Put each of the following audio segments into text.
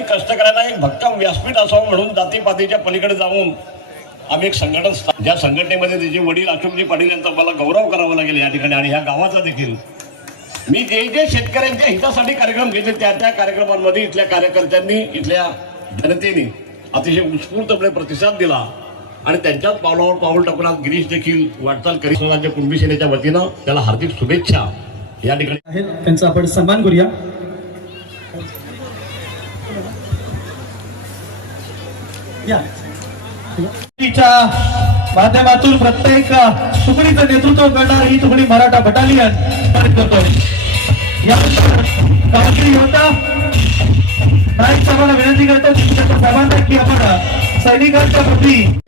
शेतकऱ्यांनी कष्ट करायला एक भक्कम व्यासपीठ असावं म्हणून जातीपातीच्या पलीकडे जाऊन आम्ही एक संघटन ज्या संघटनेमध्ये त्याचे वडील अशोकजी पाटील यांचा मला गौरव करावा लागेल या ठिकाणी आणि ह्या गावाचा देखील. मी जे जे शेतकऱ्यांच्या हितासाठी कार्यक्रम घेतले त्या त्या कार्यक्रमांमध्ये इथल्या कार्यकर्त्यांनी इथल्या जनतेने अतिशय उत्स्फूर्तपणे प्रतिसाद दिला आणि त्यांच्याच पावलावर पाऊल टाकून आज गिरीश देखील वाटचाल करी समाजाच्या सेनेच्या वतीनं त्याला हार्दिक शुभेच्छा या ठिकाणी. आहेत. त्यांचा आपण सन्मान करूया. माध्यमातून प्रत्येक तुकडीचं नेतृत्व करणारी ही तुकडी मराठा बटालियन पारित करतोय. यानंतर होता. नाईक साहेबांना विनंती करतो की आपण सैनिकांच्या प्रती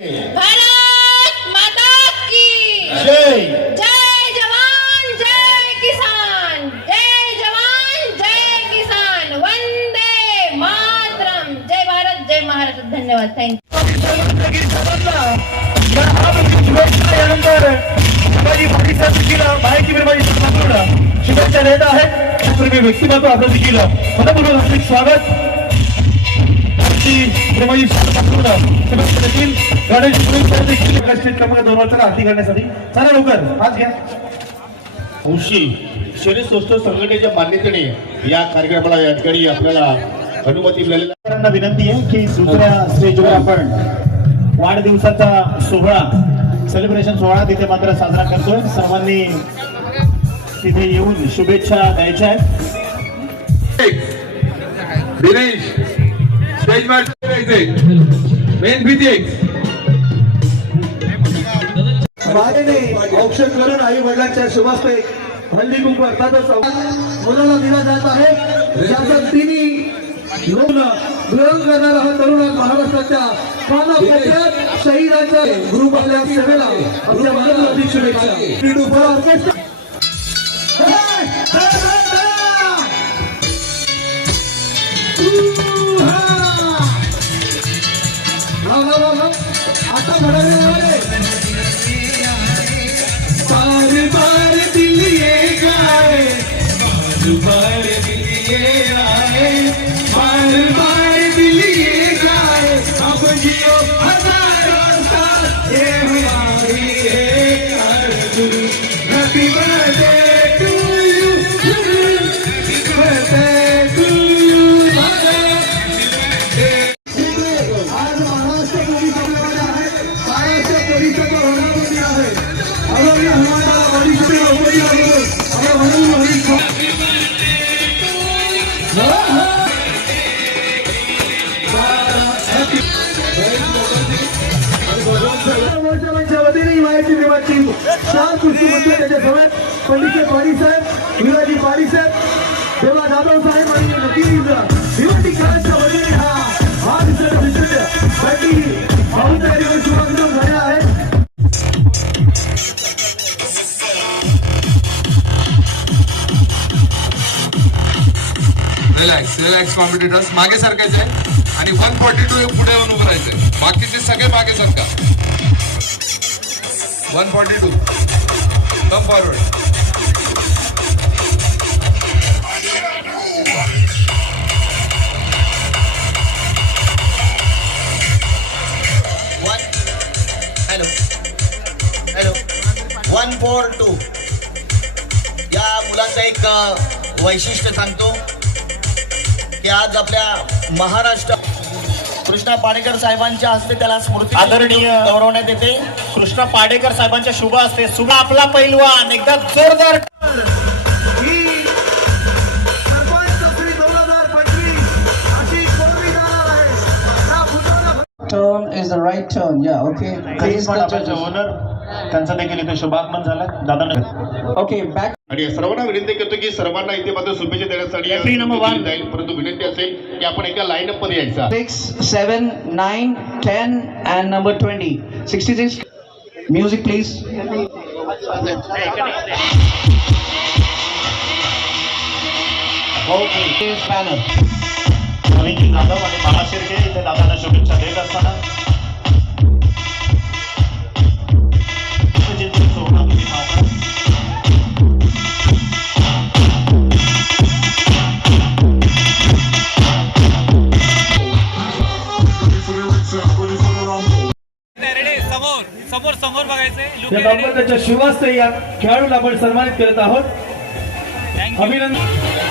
त्यापूर्वी व्यक्तिमत्व आपलं देखील मनपूर्वक हार्दिक स्वागत. श्री प्रेमाजी संस्थांकडून शुभेच्छा देखील गणेश शुभेच्छा देखील प्रकाशित क्रमांक दोन वर्षाला आरती करण्यासाठी चला लवकर आज घ्या. औशी शरीरसौष्ठव संघटनेच्या मान्यतेने या कार्यक्रमाला या ठिकाणी आपल्याला अनुमती विनंती आहे की दुसऱ्या स्टेजवर आपण वाढदिवसाचा सोहळा सेलिब्रेशन सोहळा तिथे मात्र साजरा करतोय. सर्वांनी तिथे येऊन शुभेच्छा द्यायच्या आहेत. दिनेश स्टेज मेन भीती औषध करून आई वडिलांच्या शुभास्ते हल्ली कुंकू अर्थातच मुलाला दिला जात आहे. ज्याचा तिन्ही ग्रहण करणारा हा तरुण महाराष्ट्राच्या पानापोट्यात शहीदांच्या गुरुबाल्या सेवेला आपल्या मनोभावी शुभेच्छा. आता म्हणाले बार बार दिल ये गाए बार बार दिल ये आए बार बार रिलॅक्स रिलॅक्स कॉम्पिटिटर्स मागे सरकायचे आणि वन फॉर्टी टू पुढे येऊन उभं राहायचे बाकीचे सगळे मागे सरका. One forty two come forward hello hello one four two या मुलाचं एक वैशिष्ट्य सांगतो. की आज आपल्या महाराष्ट्र कृष्णा पाडेकर साहेबांच्या हस्ते त्याला स्मृती आदरणीय गौरवण्यात येते कृष्णा पाडेकर साहेबांच्या शुभ असते शुभ आपला पैलवान एकदा जोरदार turn is the right turn. Yeah, okay. Please the judges. Honour त्यांचं देखील इथे शुभागमन झालं दादा Okay, back. आणि सर्वांना विनंती करतो की सर्वांना इथे मात्र शुभेच्छा देण्यासाठी. जाईल परंतु विनंती असेल की आपण एका लाईनअपमध्ये यायचा Six, seven, nine, ten, and number twenty. Sixty-six. Music, please. Okay. Banner. Ravindra Jadhav आणि महाशिर्के इथे दादांना शुभेच्छा देत असताना समोर. समोर बघायचंय. त्याच्या शिवास्त या खेळाडूला आपण सन्मानित करत आहोत. अभिनंदन.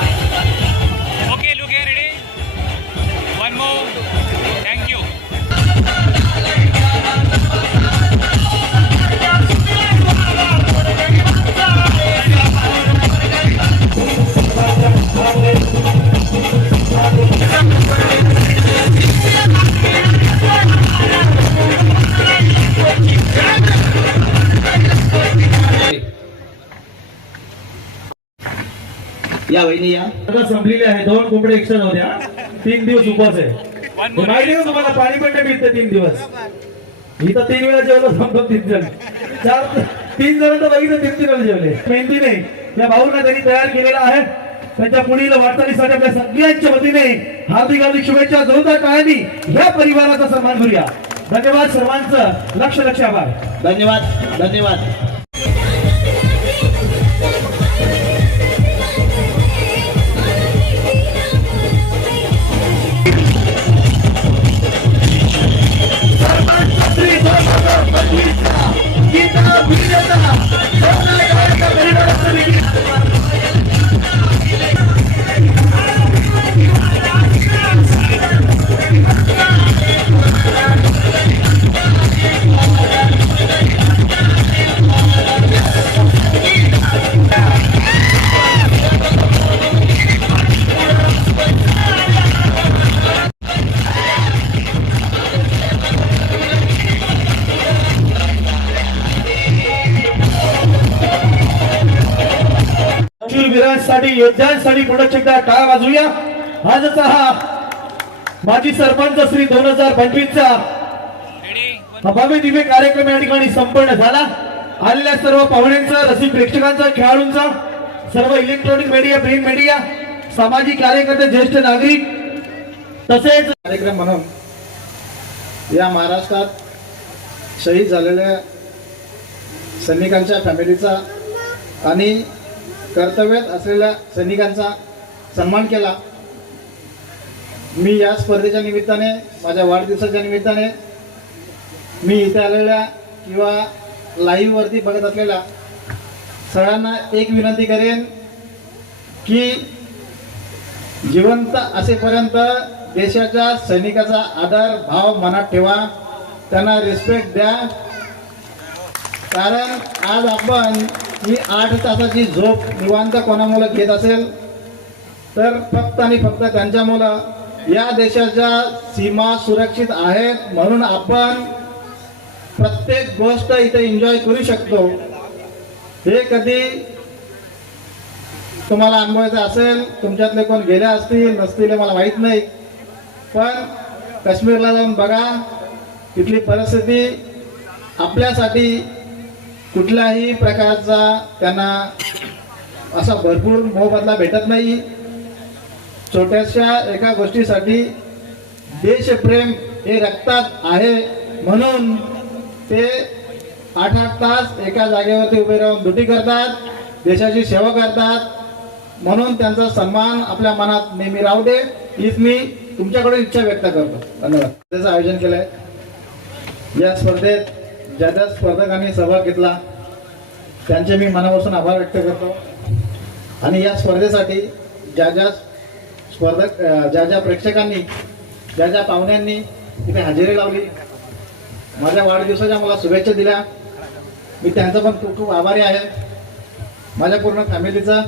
या वहिनी या. आता संपलेली आहे. दोन कोंबडे एक्स्ट्रा होत्या तीन दिवस उपवास आहे. माहिती आहे का तुम्हाला पाणी पण नाही मिळते तीन दिवस. इथं तीन वेळा जेवलो संपतो तीन जण. चार तीन जण तर बघितलं तीन तीन वेळा जेवले. मेहंदीने या भाऊंना त्यांनी तयार केलेला आहे. त्यांच्या पुढील वाटचालीसाठी आपल्या सगळ्यांच्या वतीने हार्दिक हार्दिक शुभेच्छा. जोरदार टाळ्यांनी ह्या परिवाराचा सन्मान करूया. धन्यवाद सर्वांचं. लक्ष लक्ष आभार. धन्यवाद. धन्यवाद. కార్యక్రమం शूरवीरांसाठी योद्ध्यांसाठी पुढे एकदा टाळा वाजूया आजचा हा माजी सरपंच श्री दोन हजार पंचवीसचा हा भव्य दिव्य कार्यक्रम या ठिकाणी संपन्न झाला. आलेल्या सर्व पाहुण्यांचा रसिक प्रेक्षकांचा खेळाडूंचा सर्व इलेक्ट्रॉनिक मीडिया प्रिंट मीडिया सामाजिक कार्यकर्ते ज्येष्ठ नागरिक तसेच कार्यक्रम म्हणून या महाराष्ट्रात शहीद झालेल्या सैनिकांच्या फॅमिलीचा आणि कर्तव्यात असलेल्या सैनिकांचा सन्मान केला. मी या स्पर्धेच्या निमित्ताने माझ्या वाढदिवसाच्या निमित्ताने मी इथे आलेल्या किंवा लाईव्हवरती बघत असलेल्या सगळ्यांना एक विनंती करेन की जिवंत असेपर्यंत देशाच्या सैनिकाचा आदर भाव मनात ठेवा. त्यांना रिस्पेक्ट द्या. कारण आज आपण ही आठ तासाची झोप निवांत कोणामुळं घेत असेल? तर फक्त आणि फक्त त्यांच्यामुळं. या देशाच्या सीमा सुरक्षित आहेत म्हणून आपण प्रत्येक गोष्ट इथे एन्जॉय करू शकतो. हे कधी तुम्हाला अनुभवायचं असेल तुमच्यातले कोण गेले असतील नसतील मला माहीत नाही. पण काश्मीरला जाऊन बघा तिथली परिस्थिती आपल्यासाठी कुठल्याही प्रकारचा त्यांना असा भरपूर मोबदला भेटत नाही. छोट्याशा एका गोष्टीसाठी देशप्रेम हे रक्तात आहे म्हणून ते आठ आठ तास एका जागेवरती उभे राहून ड्युटी करतात देशाची सेवा करतात. म्हणून त्यांचा सन्मान आपल्या मनात नेहमी राहू दे. हीच मी तुमच्याकडे इच्छा व्यक्त करतो. धन्यवाद. त्याचं आयोजन केलंय. या स्पर्धेत ज्या ज्या स्पर्धकांनी सहभाग घेतला त्यांचे मी मनापासून आभार व्यक्त करतो. आणि या स्पर्धेसाठी ज्या ज्या स्पर्धक ज्या ज्या प्रेक्षकांनी ज्या ज्या पाहुण्यांनी इथे हजेरी लावली माझ्या वाढदिवसाच्या मला शुभेच्छा दिल्या. मी त्यांचा पण खूप खूप आभारी आहे. माझ्या पूर्ण फॅमिलीचा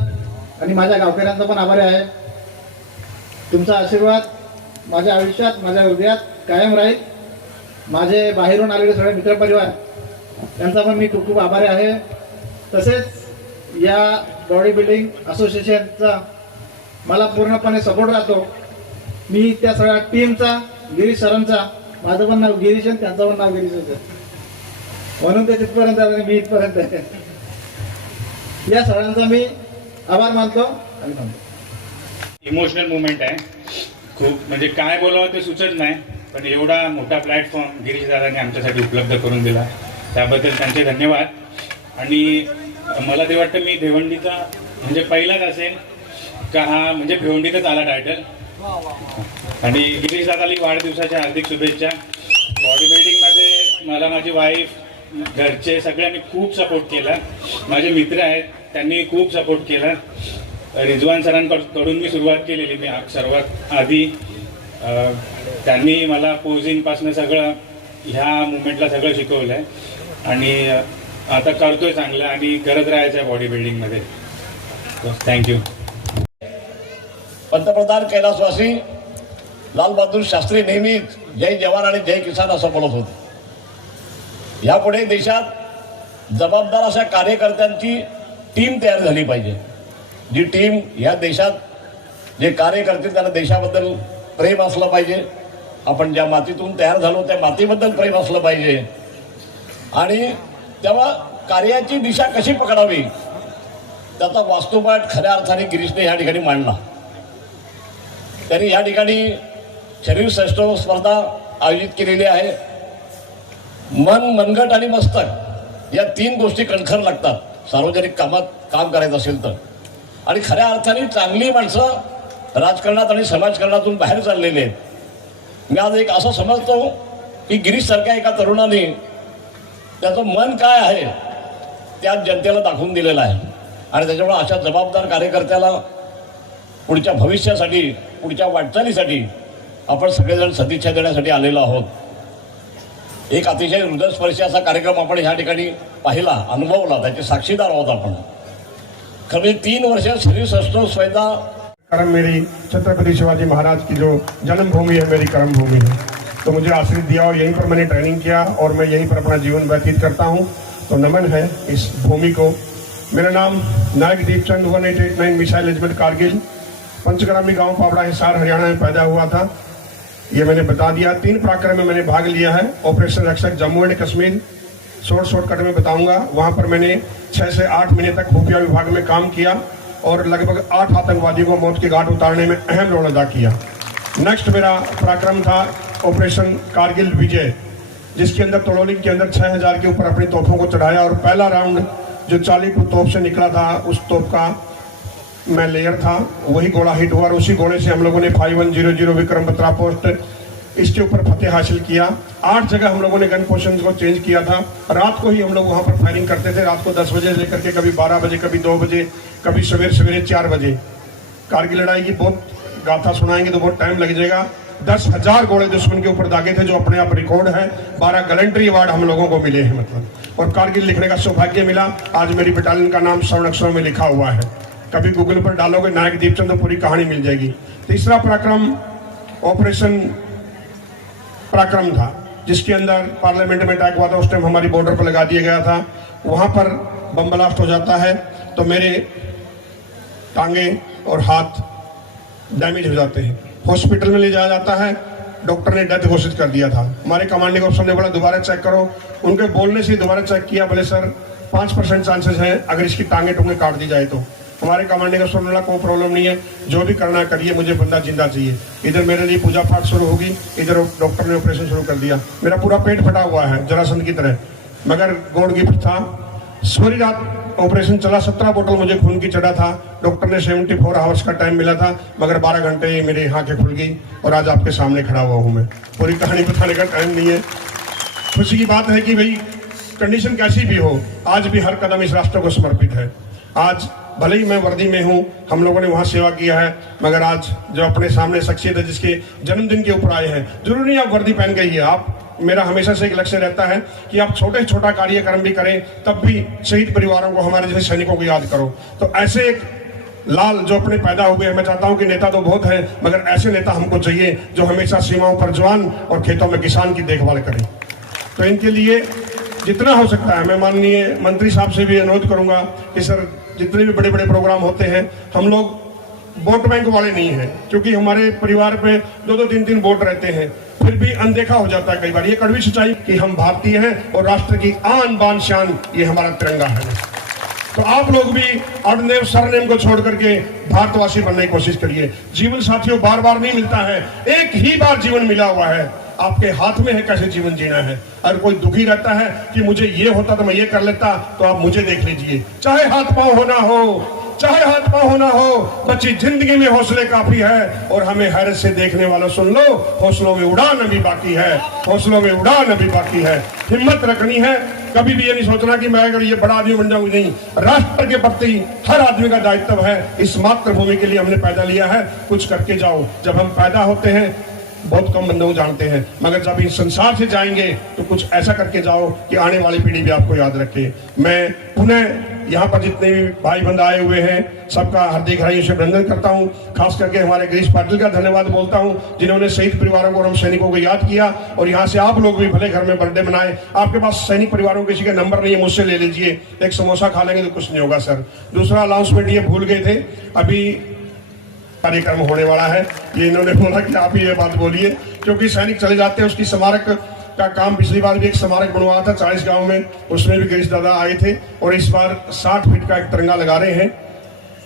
आणि माझ्या गावकऱ्यांचा पण आभारी आहे. तुमचा आशीर्वाद माझ्या आयुष्यात माझ्या हृदयात कायम राहील. माझे बाहेरून आलेले सगळे मित्रपरिवार त्यांचा पण मी खूप खूप आभारी आहे. तसेच या बॉडी बिल्डिंग असोसिएशनचा मला पूर्णपणे सपोर्ट राहतो. मी त्या सगळ्या टीमचा गिरीश सरांचा माझं पण नाव गिरीश आणि त्यांचं पण नाव गिरीशच आहे म्हणून ते तिथपर्यंत आहे मी इथपर्यंत आहे. या सगळ्यांचा मी आभार मानतो आणि मानतो इमोशनल मुवमेंट आहे. खूप म्हणजे काय बोलावं ते सुचत नाही. पण एवढा मोठा प्लॅटफॉर्म गिरीशदादांनी आमच्यासाठी उपलब्ध करून दिला. त्याबद्दल त्यांचे धन्यवाद. आणि मला ते वाटतं मी भिवंडीचा म्हणजे पहिलाच असेल का हा म्हणजे भिवंडीतच आला टायटल आणि गिरीशदादाली वाढदिवसाच्या हार्दिक शुभेच्छा. बॉडी बिल्डिंगमध्ये मला माझी वाईफ घरचे सगळ्यांनी खूप सपोर्ट केला. माझे मित्र आहेत त्यांनी खूप सपोर्ट केला. रिजवान सरांकडून मी सुरुवात केलेली मी सर्वात आधी. त्यांनी मला पोझिंगपासनं सगळं ह्या मुवमेंटला सगळं शिकवलं आहे आणि आता करतोय चांगलं आणि करत राहायचं आहे बॉडी बिल्डिंगमध्ये थँक्यू पंतप्रधान कैलासवासी लालबहादूर शास्त्री नेहमीच जय जवान आणि जय किसान असं बोलत होते. यापुढे देशात जबाबदार अशा कार्यकर्त्यांची टीम तयार झाली पाहिजे. जी टीम ह्या देशात जे कार्य करतील त्यांना देशाबद्दल प्रेम असलं पाहिजे. आपण ज्या मातीतून तयार झालो त्या मातीबद्दल प्रेम असलं पाहिजे. आणि तेव्हा कार्याची दिशा कशी पकडावी? त्याचा वास्तुपाठ खऱ्या अर्थाने गिरीशने या ठिकाणी मांडला. त्यांनी या ठिकाणी शरीर श्रेष्ठ स्पर्धा आयोजित केलेली आहे. मन मनगट आणि मस्तक या तीन गोष्टी कणखर लागतात. सार्वजनिक कामात काम करायचं असेल तर. आणि खऱ्या अर्थाने चांगली माणसं राजकारणात आणि समाजकारणातून बाहेर चाललेले आहेत. मी आज एक असं समजतो की गिरीशसारख्या एका तरुणाने त्याचं मन काय आहे त्या जनतेला दाखवून दिलेलं आहे. आणि त्याच्यामुळे अशा जबाबदार कार्यकर्त्याला पुढच्या भविष्यासाठी पुढच्या वाटचालीसाठी आपण सगळेजण सदिच्छा देण्यासाठी आलेलो आहोत. एक अतिशय हृदयस्पर्शी असा कार्यक्रम आपण ह्या ठिकाणी पाहिला अनुभवला त्याचे साक्षीदार आहोत आपण. खरं म्हणजे तीन वर्ष शरीर सष्टो स्वयंता कर्म मेरी, छत्रपति शिवाजी महाराज की जो जन्मभूमि है, मेरी कर्म भूमि है। तो मुझे आश्रित दिया और यहीं पर मैंने ट्रेनिंग किया और मैं यहीं पर अपना जीवन व्यतीत करता हूँ। तो नमन है इस भूमि को। मेरा नाम Naik Deepchand one eight eight nine missile regiment Kargil. Panchgrami गाँव पावड़ा हिसार हरियाणा में पैदा हुआ था। ये मैंने बता दिया। तीन प्राक्रम में मैंने भाग लिया है। Operation Rakshak Jammu and Kashmir. Short shortcut में बताऊँगा। वहाँ पर मैंने छह से आठ महीने तक खुफिया विभाग में काम किया। और लगभग आठ आतंकवादियों को मौत के घाट उतारने में अहम रोल अदा किया। नेक्स्ट मेरा पराक्रम था ऑपरेशन कारगिल विजय जिसके अंदर तोड़ोलिंग के अंदर छह हज़ार के ऊपर अपनी तोपों को चढ़ाया और पहला राउंड जो चाली तोप से निकला था, उस तोप का मैं लेयर था। वही घोड़ा हिट हुआ और उसी घोड़े से हम लोगों ने five one zero zero Vikram Batra post इसके ऊपर फतेह हासिल किया। आठ जगह हम लोगों ने गन पोशन को चेंज किया था। रात को ही हम लोग वहाँ पर फायरिंग करते थे। रात को दस बजे लेकर के कभी बारह बजे, कभी दो बजे, कभी सवेरे सवेरे चार बजे। कारगिल लड़ाई की बहुत गाथा सुनाएँगे तो बहुत टाइम लग जाएगा। दस हज़ार घोड़े दुश्मन के ऊपर दागे थे जो अपने आप रिकॉर्ड है। बारह गलेंट्री अवार्ड हम लोगों को मिले हैं मतलब। और कारगिल लिखने का सौभाग्य मिला। आज मेरी बटालियन का नाम स्वर्ण अक्षरों में लिखा हुआ है। कभी गूगल पर डालोगे, नायक दीपचंद तो पूरी कहानी मिल जाएगी। तीसरा पराक्रम ऑपरेशन पराक्रम था, जिसके अंदर पार्लियामेंट में अटैक हुआ था, उस टाइम हमारी बॉर्डर पर लगा दिया गया था। वहाँ पर बम ब्लास्ट हो जाता है तो मेरे टांगे और हाथ डैमेज हो जाते हैं। हॉस्पिटल में ले जाया जाता है डॉक्टर ने डेथ घोषित कर दिया था। हमारे कमांडिंग ऑफिसर ने बोला, दोबारा चेक करो। उनके बोलने से दोबारा चेक किया, बोले, सर, पाँच परसेंट चांसेस हैं, अगर इसकी टांगे टूँगे काट दी जाए तो। हमारे कमांडिंग अफसर ने बोला कोई प्रॉब्लम नहीं है। जो भी करना करिए, मुझे बंदा ज़िंदा चाहिए। इधर मेरे लिए पूजा पाठ शुरू होगी, इधर डॉक्टर ने ऑपरेशन शुरू कर दिया। मेरा पूरा पेट फटा हुआ है, जरासंध की तरह। मगर गॉड गिफ्ट था सोरी रात ऑपरेशन चला, सत्रह बोतल मुझे खून की चढ़ा था। डॉक्टर ने सेवेंटी फोर आवर्स का टाइम मिला था, मगर बारह घंटे ही मेरी आँखें खुल गई और आज आपके सामने खड़ा हुआ हूँ मैं। पूरी कहानी बताने का टाइम नहीं है। खुशी की बात है कि भाई कंडीशन कैसी भी हो, आज भी हर कदम इस राष्ट्र को समर्पित है। आज भले ही मैं वर्दी में हूँ, हम लोगों ने वहाँ सेवा किया है, मगर आज जो अपने सामने शख्सियत है, जिसके जन्मदिन के ऊपर आए हैं, ज़रूरी नहीं आप वर्दी पहन गई है आप, मेरा हमेशा से एक लक्ष्य रहता है कि आप छोटे छोटा कार्यक्रम भी करें, तब भी शहीद परिवारों को, हमारे जैसे सैनिकों को याद करो। तो ऐसे एक लाल जो अपने पैदा हुए मैं चाहता हूँ कि नेता तो बहुत है, मगर ऐसे नेता हमको चाहिए जो हमेशा सीमाओं पर जवान और खेतों में किसान की देखभाल करें। तो इनके लिए जितना हो सकता है, मैं माननीय मंत्री साहब से भी अनुरोध करूँगा कि सर, जितने भी बड़े बड़े प्रोग्राम होते हैं, हम लोग वोट बैंक वाले नहीं हैं, क्योंकि हमारे परिवार पे दो दो तीन तीन वोट रहते हैं, फिर भी अनदेखा हो जाता है कई बार। ये कड़वी सच्चाई कि हम भारतीय हैं और राष्ट्र की आन बान शान, ये हमारा तिरंगा है। तो आप लोग भी अडनेम सरनेम को छोड़ करके भारतवासी बनने की कोशिश करिए। जीवन साथियों बार बार नहीं मिलता है, एक ही बार जीवन मिला हुआ है। आपके हाथ में है, कैसे जीवन जीना है? अगर कोई दुखी रहता है कि मुझे ये होता तो मैं ये कर लेता तो आप मुझे देख लीजिए। चाहे हाथ पाँव होना हो, चाहे हाथ पाँव होना हो, बच्ची ज़िंदगी में हौसले काफ़ी है, और हमें हैरत से देखने वालों सुन लो, हौसलों में उड़ान अभी बाकी है, हौसलों में उड़ान अभी बाकी है। हिम्मत रखनी है, कभी भी ये नहीं सोचना कि मैं अगर ये बड़ा आदमी बन जाऊँगी नहीं। राष्ट्र के प्रति हर आदमी का दायित्व है, इस मातृभूमि के लिए हमने पैदा लिया है, कुछ करके जाओ। जब हम पैदा होते हैं बहुत कम बंदों को जानते हैं। मगर जब इस संसार से जाएँगे तो कुछ ऐसा करके जाओ कि आने वाली पीढ़ी भी आपको याद रखे। मैं पुनः यहाँ पर जितने भी भाई बंद आए हुए हैं, सबका हार्दिक हृदय से अभिनंदन करता हूँ। खास करके हमारे गिरीश पाटिल का धन्यवाद बोलता हूँ, जिन्होंने शहीद परिवारों को और हम सैनिकों को याद किया और यहाँ से आप लोग भी भले घर में बर्थडे मनाए। आपके पास सैनिक परिवारों किसी का नंबर नहीं है, मुझसे ले लीजिए। एक समोसा खा लेंगे तो कुछ नहीं होगा, सर। दूसरा अनाउंसमेंट ये भूल गए थे। अभी कार्यक्रम होने वाला है। ये इन्होंने बोला कि आप ही ये बात बोलिए, क्योंकि सैनिक चले जाते हैं, उसकी स्मारक का काम पिछली बार भी एक स्मारक बनवाया था, चालीस गाँव में, उसमें भी गिरीश दादा आए थे और इस बार साठ फीट का एक तिरंगा लगा रहे हैं।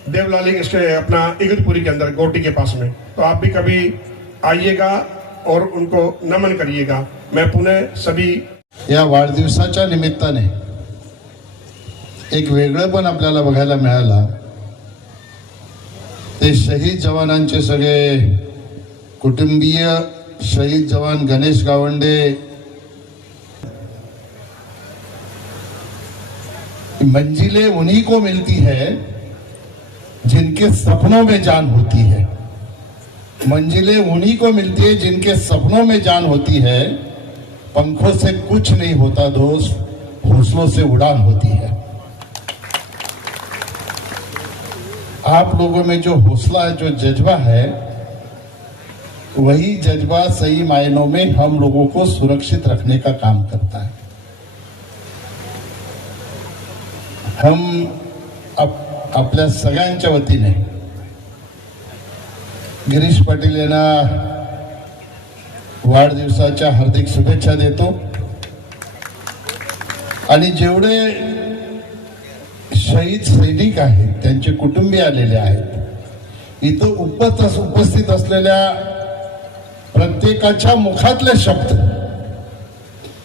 देवलाली इसके अपना इगतपुरी के अंदर, गोटी के पास में। तो आप भी कभी आइएगा और उनको नमन करिएगा। मैं पुनः सभी या वाढदिवसाच्या निमित्ताने एक वेगळं पण आपल्याला बघायला मिळालं. ते शहीद जवानांचे सगळे कुटुंबीय शहीद जवान गणेश गावंडे, मंजिलें उन्हीं को मिलती है जिनके सपनों में जान होती है। मंजिलें उन्हीं को मिलती है जिनके सपनों में जान होती है। पंखों से कुछ नहीं होता दोस्त हौसलों से उड़ान होती है। आप लोगों में जो हौसला जो जज्बा है वही जज्बा सही मायनों में हम लोगों को सुरक्षित रखने का काम करता है। हम आप, आपल्या सगळ्यांच्या वतीने गिरीश पाटील यांना वाढदिवसाच्या हार्दिक शुभेच्छा देतो. आणि जेवढे शहीद सैनिक आहेत त्यांचे कुटुंबीय आलेले आहेत. इथं उपस्थित उपस्थित असलेल्या प्रत्येकाच्या मुखातले शब्द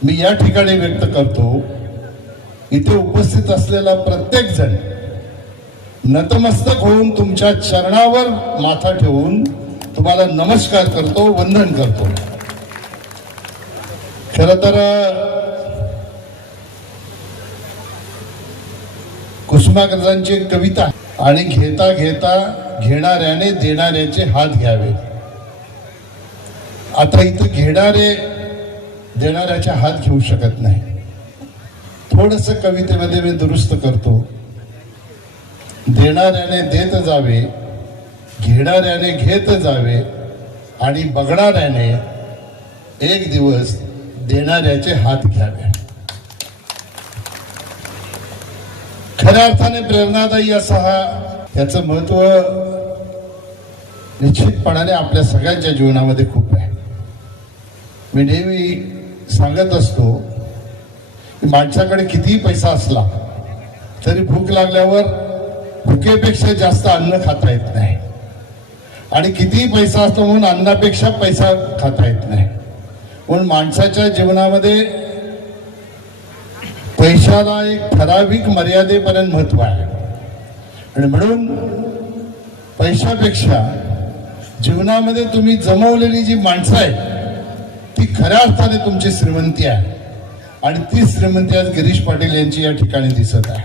मी या ठिकाणी व्यक्त करतो. इथे उपस्थित असलेला प्रत्येक जण नतमस्तक होऊन तुमच्या चरणावर माथा ठेवून तुम्हाला नमस्कार करतो वंदन करतो. खरं तर कुसुमाग्रजांची एक कविता आणि घेता घेता घेणाऱ्याने देणाऱ्याचे हात घ्यावे. आता इथं घेणारे देणाऱ्याचे हात घेऊ शकत नाही. थोडस कवितेमध्ये मी दुरुस्त करतो. देणाऱ्याने देत जावे घेणाऱ्याने घेत जावे आणि बघणाऱ्याने एक दिवस देणाऱ्याचे हात घ्यावे. खऱ्या अर्थाने प्रेरणादायी असा हा याचं महत्त्व निश्चितपणाने आपल्या सगळ्यांच्या जीवनामध्ये खूप आहे. मी नेहमी सांगत असतो की माणसाकडे कितीही पैसा असला तरी भूक लागल्यावर भुकेपेक्षा जास्त अन्न खाता येत नाही. आणि कितीही पैसा असतो म्हणून अन्नापेक्षा पैसा खाता येत नाही. म्हणून माणसाच्या जीवनामध्ये पैशाला एक ठराविक मर्यादेपर्यंत महत्त्व आहे. आणि म्हणून पैशापेक्षा जीवनामध्ये तुम्ही जमवलेली जी माणसं आहेत ती खऱ्या अर्थाने तुमची श्रीमंती आहे. आणि ती श्रीमंती आज गिरीश पाटील यांची या ठिकाणी दिसत आहे.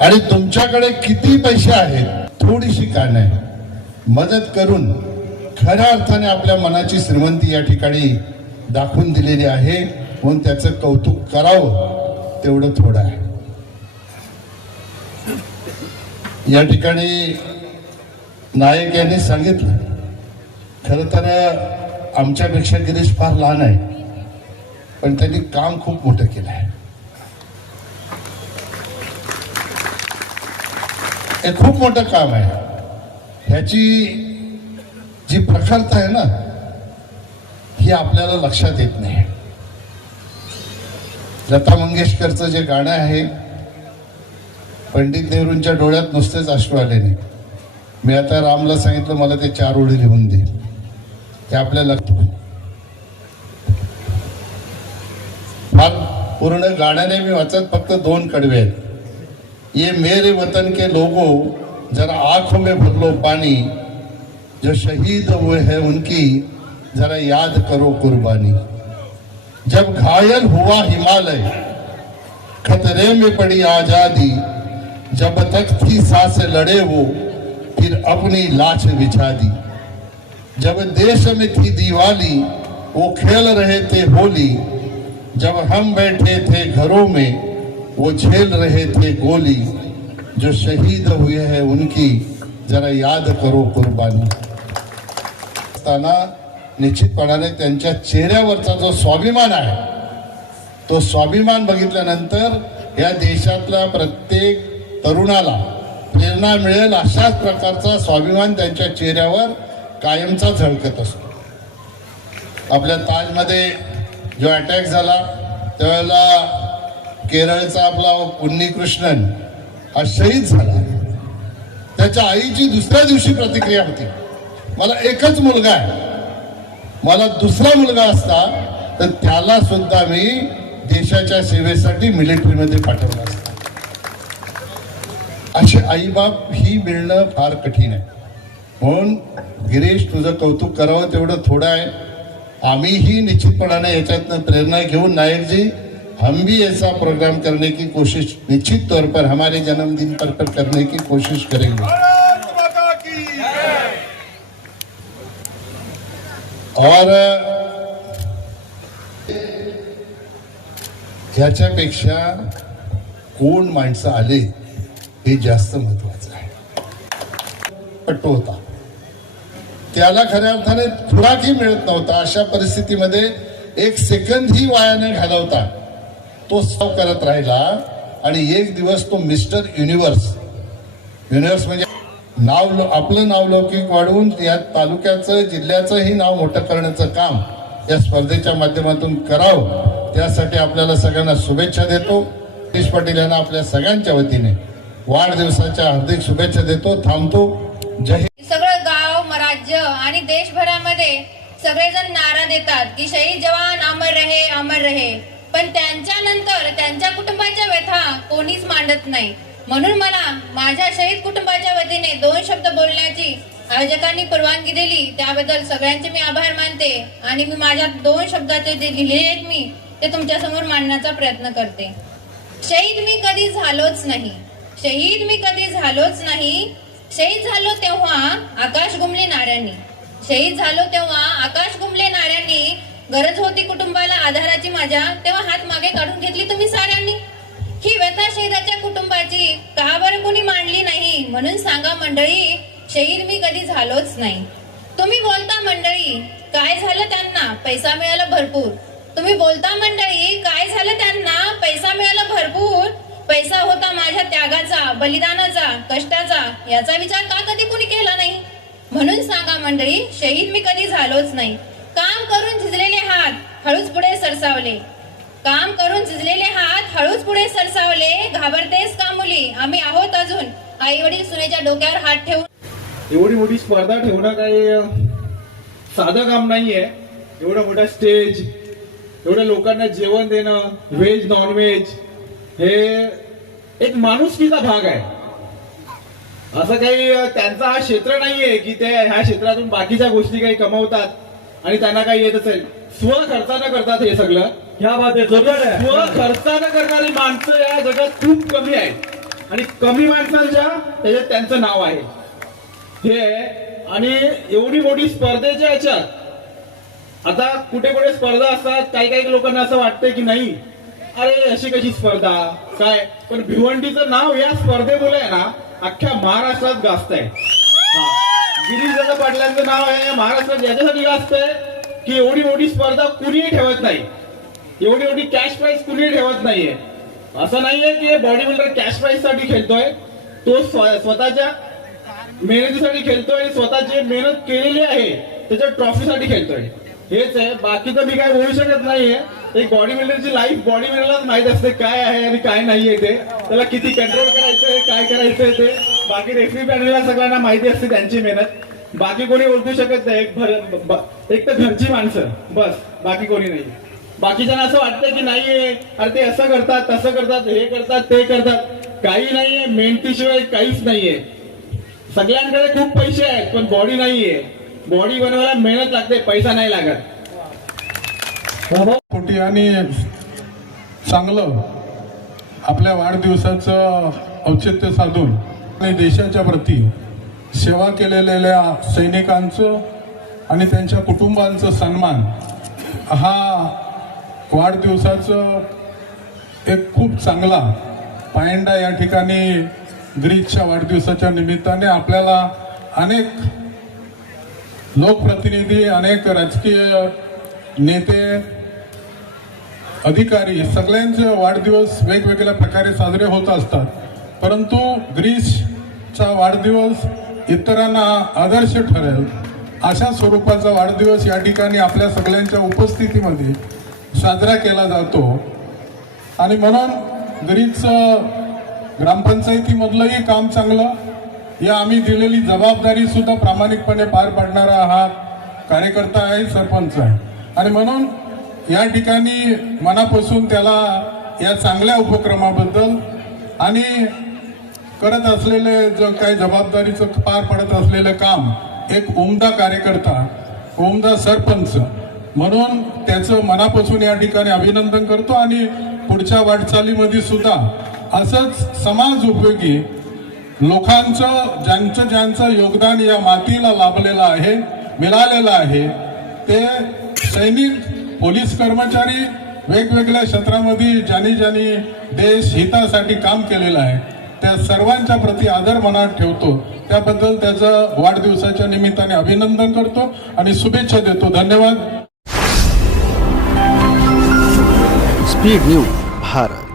आणि तुमच्याकडे किती पैसे आहेत थोडीशी का नाही? मदत करून खऱ्या अर्थाने आपल्या मनाची श्रीमंती या ठिकाणी दाखवून दिलेली आहे. म्हणून त्याचं कौतुक करावं तेवढं थोडं आहे. या ठिकाणी नायक यांनी सांगितलं खरं तर आमच्यापेक्षा गिरीश फार लहान आहे पण त्यांनी काम खूप मोठं केलं आहे. हे खूप मोठं काम आहे. ह्याची जी प्रखरता आहे ना ही आपल्याला लक्षात येत नाही. लता मंगेशकरचं जे गाणं आहे पंडित नेहरूंच्या डोळ्यात नुसतेच अश्रू आले नाही. मी आता रामला सांगितलं मला ते चार ओळी लिहून दे. ते आपल्याला फार पूर्ण गाण्याने मी वाचत फक्त दोन कडवे आहेत. ये मेरे वतन के लोगो जरा आँखों में भर लो पानी. जो शहीद हुए हैं उनकी जरा याद करो कुर्बानी. जब घायल हुआ हिमालय, खतरे में पड़ी आज़ादी। जब तक थी साँसें लड़े वो, फिर अपनी लाश बिछा दी। जब देश में थी दिवाली, वो खेल रहे थे होली। जब हम बैठे थे घरों में, वो झेल रहे थे गोली। जो शहीद हुए हैं उनकी, जरा याद करो कुर्बानी। निश्चितपणाने त्यांच्या चेहऱ्यावरचा जो स्वाभिमान आहे तो स्वाभिमान बघितल्यानंतर या देशातल्या प्रत्येक तरुणाला प्रेरणा मिळेल अशाच प्रकारचा स्वाभिमान त्यांच्या चेहऱ्यावर कायमचा झळकत असतो. आपल्या ताजमध्ये जो अटॅक झाला त्यावेळेला केरळचा आपला उन्नीकृष्णन हा शहीद झाला. त्याच्या आईची दुसऱ्या दिवशी प्रतिक्रिया होती. मला एकच मुलगा आहे. मला दुसरा मुलगा असता तर त्याला सुद्धा मी देशाच्या सेवेसाठी मिलिटरीमध्ये पाठवलं असतं. असे आईबाप ही मिळणं फार कठीण आहे. म्हणून गिरीश तुझं कौतुक करावं तेवढं थोडं आहे. आम्हीही निश्चितपणाने याच्यातनं प्रेरणा घेऊन नायकजी हम भी ऐसा प्रोग्राम करने की कोशिश निश्चित तौर पर हमारे जन्मदिन पर, पर करने की कोशिश करेंगे. और ह्याच्यापेक्षा कोण माणसं आले हे जास्त महत्वाचं आहे. पट्टू होता. त्याला खऱ्या अर्थाने खुराकही मिळत नव्हता. अशा परिस्थितीमध्ये एक सेकंदही वाया न घालवता. तो सव करत राहिला आणि एक दिवस तो मिस्टर युनिव्हर्स युनिव्हर्स म्हणजे नाव आपलं नावलौकिक वाढवून या तालुक्याचं जिल्ह्याचंही नाव मोठं करण्याचं काम या स्पर्धेच्या माध्यमातून करावं त्यासाठी आपल्याला सगळ्यांना शुभेच्छा देतो. नितीश पाटील यांना आपल्या सगळ्यांच्या वतीने वाढदिवसाच्या हार्दिक शुभेच्छा देतो थांबतो. जय सगळं गाव राज्य आणि देशभरामध्ये सगळेजण नारा देतात की शहीद जवान अमर रहे अमर रहे. पण त्यांच्यानंतर त्यांच्या कुटुंबाच्या व्यथा कोणीच मांडत नाही. म्हणून मला माझ्या शहीद कुटुंबाच्या वतीने दोन शब्द बोलण्याची आयोजकांनी परवानगी दिली. त्याबद्दल सगळ्यांचे मी आभार मानते आणि मी माझ्या दोन शब्दाचे जे लिहिले आहेत मी ते तुमच्यासमोर मांडण्याचा प्रयत्न करते. शहीद मी कधी झालोच नाही. शहीद मी कधी झालोच नाही. शहीद झालो तेव्हा आकाश गुमले नाऱ्यांनी. शहीद झालो तेव्हा आकाश गुमले नाऱ्यांनी गरज होती कुटुंबाला आधाराची माझ्या तेव्हा हात मागे काढून घेतली तुम्ही साऱ्यांनी. ही व्यथा शहीदाच्या कुटुंबाची का बरं कोणी मांडली नाही म्हणून सांगा मंडळी शहीद मी कधी झालोच नाही. तुम्ही बोलता मंडळी काय झालं त्यांना? पैसा मिळाला भरपूर. तुम्ही बोलता मंडळी काय झालं त्यांना? पैसा मिळाला भरपूर. पैसा होता माझ्या त्यागाचा बलिदानाचा कष्टाचा. याचा विचार का कधी कुणी केला नाही? म्हणून सांगा मंडळी शहीद मी कधी झालोच नाही. काम करून झिजलेले हात हळूच पुढे सरसावले. काम करून झिजलेले हात हळूच पुढे सरसावले. घाबरतेस का मुली? आम्ही आहोत अजून. आई वडील सुनेच्या डोक्यावर हात ठेवून एवढी मोठी स्पर्धा ठेवणं काही साधं काम नाहीये. एवढं मोठा स्टेज एवढ्या लोकांना जेवण देणं व्हेज नॉनव्हेज हे एक माणुसकीचा भाग आहे. असं काही त्यांचा हा क्षेत्र नाहीये की ते ह्या क्षेत्रातून बाकीच्या गोष्टी काही कमवतात आणि त्यांना काही येत असेल. स्व खर्चानं करतात हे सगळं. ह्या बात आहे जोरदार आहे. स्व खर्चानं करणारी माणसं या जगात खूप कमी आहेत. आणि कमी माणसांच्या त्याच्यात त्यांचं नाव आहे. हे आहे. आणि एवढी मोठी स्पर्धेच्या याच्यात आता कुठे कुठे स्पर्धा असतात काही काही लोकांना असं वाटतंय की नाही अरे अशी कशी स्पर्धा? काय? पण भिवंडीचं नाव या स्पर्धेमुळे आहे ना अख्ख्या महाराष्ट्रात गाजत आहे गिरीश दादा पाटलांचं नाव आहे महाराष्ट्रात याच्यासाठी गाजतंय की एवढी मोठी स्पर्धा कुणीही ठेवत नाही. एवढी एवढी कॅश प्राईज कुणी ठेवत नाहीये. असं नाहीये की बॉडी बिल्डर कॅश प्राईजसाठी खेळतोय तो स्वतःच्या मेहनतीसाठी खेळतोय आणि स्वतः जे मेहनत केलेली आहे त्याच्या ट्रॉफीसाठी खेळतोय. हेच आहे. बाकी तर मी काय बोलू शकत नाहीये. एक बॉडी बिल्डरची लाईफ बॉडी बिल्डरलाच माहीत असते काय आहे आणि काय नाहीये ते. त्याला किती कंट्रोल करायचंय काय करायचंय ते. बाकी रेफरी पॅनलला सगळ्यांना माहिती असते त्यांची मेहनत. बाकी कोणी ओळखू शकत नाही. एक भर एक तर घरची माणसं. बस. बाकी कोणी नाही बाकीच्यांना असं वाटतं की नाहीये. अरे ते असं करतात तसं करतात हे करतात ते करतात. काही नाहीये मेहनतीशिवाय काहीच नाहीये. सगळ्यांकडे खूप पैसे आहेत पण बॉडी नाहीये. बॉडी बनवायला मेहनत लागते पैसा नाही लागत. पोटी आणि चांगलं आपल्या वाढदिवसाचं औचित्य साधून आणि देशाच्या प्रती सेवा केलेल्या सैनिकांचं आणि त्यांच्या कुटुंबांचं सन्मान हा वाढदिवसाचं एक खूप चांगला पायंडा या ठिकाणी ग्रीसच्या वाढदिवसाच्या निमित्ताने आपल्याला अनेक लोकप्रतिनिधी अनेक राजकीय नेते अधिकारी सगळ्यांचे वाढदिवस वेगवेगळ्या प्रकारे साजरे होत असतात. परंतु ग्रीसचा वाढदिवस इतरांना आदर्श ठरेल अशा स्वरूपाचा वाढदिवस या ठिकाणी आपल्या सगळ्यांच्या उपस्थितीमध्ये साजरा केला जातो. आणि म्हणून घरीच ग्रामपंचायतीमधलंही काम चांगलं. या आम्ही दिलेली जबाबदारी सुद्धा प्रामाणिकपणे पार पाडणारा हा कार्यकर्ता आहे सरपंच आहे. आणि म्हणून या ठिकाणी मनापासून त्याला या चांगल्या उपक्रमाबद्दल आणि करत असलेले जो काही जबाबदारीचं पार पडत असलेलं काम एक उमदा कार्यकर्ता उमदा सरपंच म्हणून त्याचं मनापासून या ठिकाणी अभिनंदन करतो आणि पुढच्या वाटचालीमध्ये सुद्धा असंच समाज उपयोगी लोकांचं ज्यांचं ज्यांचं योगदान या मातीला लाभलेलं आहे मिळालेलं आहे ते सैनिक पोलीस कर्मचारी वेगवेगळ्या क्षेत्रामध्ये ज्यांनी ज्यांनी देश हितासाठी काम केलेलं आहे त्या सर्वांच्या प्रती आदर मनात ठेवतो. त्याबद्दल त्याचं वाढदिवसाच्या निमित्ताने अभिनंदन करतो आणि शुभेच्छा देतो. धन्यवाद. Speed news Bharat